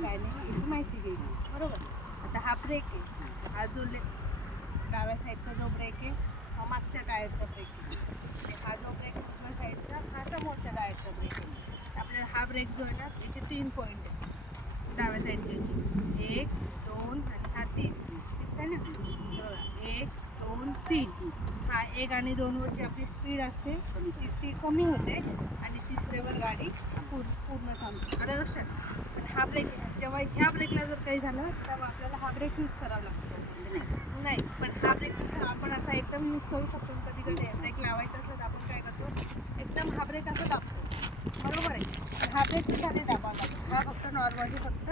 काय नाही याची माहिती घ्यायची. बरोबर? आता हा ब्रेक आहे. हा जो ले डाव्या साईडचा जो ब्रेक आहे हा मागच्या टायरचा ब्रेक आहे. हा जो ब्रेक उजव्या साईडचा हा समोरच्या टायरचा ब्रेक आहे. आपल्याला हा ब्रेक जो आहे ना याचे तीन पॉईंट आहे डाव्या साईडचे एक दोन आणि हा तीन. दिसतंय ना? एक दोन तीन हा एक आणि दोनवरची आपली स्पीड असते. ती ती कमी होते आणि तिसऱ्यावर गाडी पूर्ण पूर्ण थांबते. आलं लक्षात. पण हा ब्रेक जेव्हा ह्या ब्रेकला जर काही झालं तेव्हा आपल्याला हा ब्रेक यूज करावा लागतो. नाही नाही पण हा ब्रेक कसं आपण असा एकदम यूज करू शकतो कधी कधी ब्रेक लावायचा असला तर आपण काय करतो एकदम हा ब्रेक असं दाबतो. बरोबर आहे? हा ब्रेक कसा नाही दाबावा हा फक्त नॉर्मली फक्त.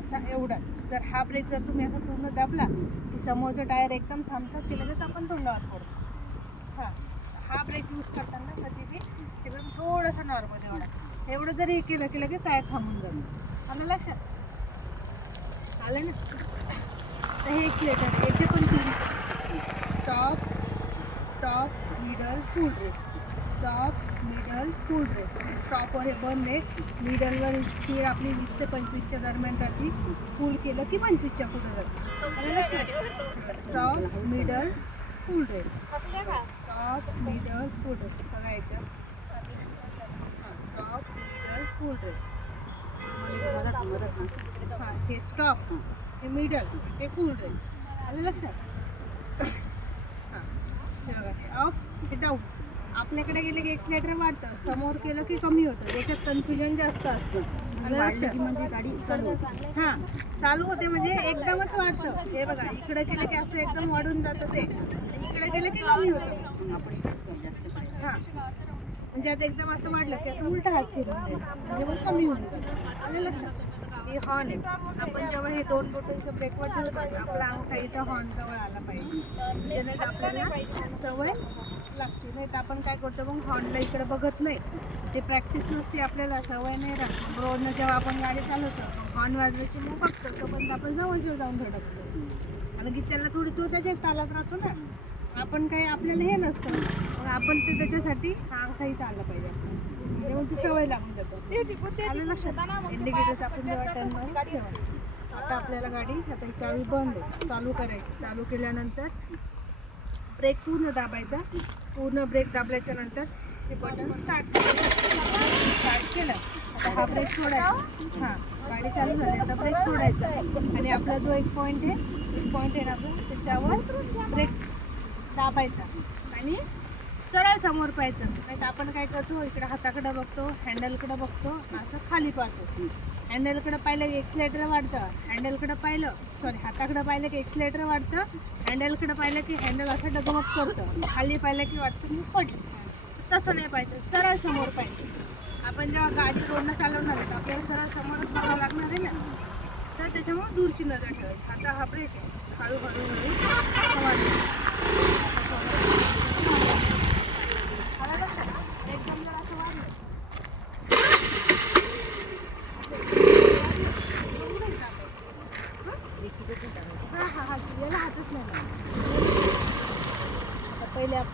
असा एवढाच जर हा ब्रेक जर तुम्ही असं पूर्ण दाबला की समोरचं टायर एकदम थांबतात की लगेच आपण तोंडावर पडतो हां. हा ब्रेक यूज करताना कधी बी एकदम थोडंसं नॉर्मल एवढा. एवढं जरी हे केलं की लगेच टायर थांबून जातो. आलं लक्षात? आलं ना? तर हे एक लेटर याचे पण तीन. Stop stop middle full break stop middle full dress स्टॉपवर हे बंद आहे. मिडलवर स्पीड आपली वीस ते पंचवीसच्या दरम्यान राहते. फुल केलं की पंचवीसच्या पुढे जाते. लक्षात? Stop middle full dress stop middle full dress बघा येतं स्टॉप मिडल फुल ड्रेस हां. हे स्टॉप हे. मिडल हे फुल ड्रेस आलं लक्षात? हां. हे बघा हे अप हे डाऊन आपल्याकडे गेलं की एक्सिलेटर वाढतं. समोर केलं की कमी होतं. त्याच्यात कन्फ्युजन जास्त असतं. वाढली की म्हणजे गाडी चालू हां चालू होते म्हणजे एकदमच वाढतं. हे बघा इकडे केलं की असं एकदम वाढून जातं ते. इकडे गेलं की कमी होतं. आपण जास्त हां. म्हणजे आता एकदम असं वाढलं की असं उलटा हात फिरून द्यायचा. म्हणजे मग कमी होऊन जातं. आलं लक्षात? हे हॉर्न आहे. आपण जेव्हा हे दोन बोटं इथं ब्रेकवर ठेवतो आपला अंगठा इथं हॉर्न जवळ आला पाहिजे. आपल्याला सवय लागते नाही तर आपण काय करतो मग हॉर्नला इकडे बघत नाही. ते प्रॅक्टिस नसते आपल्याला सवय नाही राहत. रोडनं जेव्हा आपण गाडी चालवतो हॉर्न वाजवायची मग बघतो तोपर्यंत आपण जवळजवळ जाऊन धडकतो. आणि की त्याला थोडी तो त्याच्या तालात राहतो ना. आपण काही आपल्याला हे नसतं. मग आपण ते त्याच्यासाठी हा अंगठा इथं आला पाहिजे. म्हणजे मग ती सवय लागून जातो. आलं लक्षात? इंडिकेटरचा आपण जेव्हा टर्न आता आपल्याला गाडी आता ही चावी बंद आहे. चालू करायची. चालू केल्यानंतर ब्रेक पूर्ण दाबायचा. पूर्ण ब्रेक दाबल्याच्या नंतर हे बटन स्टार्ट स्टार्ट केलं. आता हा ब्रेक सोडायचा. हां गाडी चालू झाली. आता ब्रेक सोडायचा. आणि आपला जो एक पॉईंट आहे एक पॉईंट आहे ना आपला त्याच्यावर ब्रेक दाबायचा. आणि सरळ समोर पाहायचं. नाही तर आपण काय करतो इकडे हाताकडं बघतो हँडलकडं बघतो असं खाली पाहतो. हँडलकडं पाहिलं की एक्सिलेटर वाढतं. हँडलकडं पाहिलं सॉरी हाताकडे पाहिलं की एक्सिलेटर वाढतं. हँडलकडं पाहिलं की हँडल असं डगमग करतं. खाली पाहिलं की वाटतं मी पडली. तसं नाही पाहिजे सरळ समोर पाहिजे. आपण जेव्हा गाडी रोडनं चालवणार आहे तर आपल्याला सरळ समोरच बघावं लागणार आहे ना? तर त्याच्यामुळे दूरची नजर ठेवायची आता हा ब्रेक आहे. हळूहळू हळू. आपल्याला हातच नाही पहिले आपण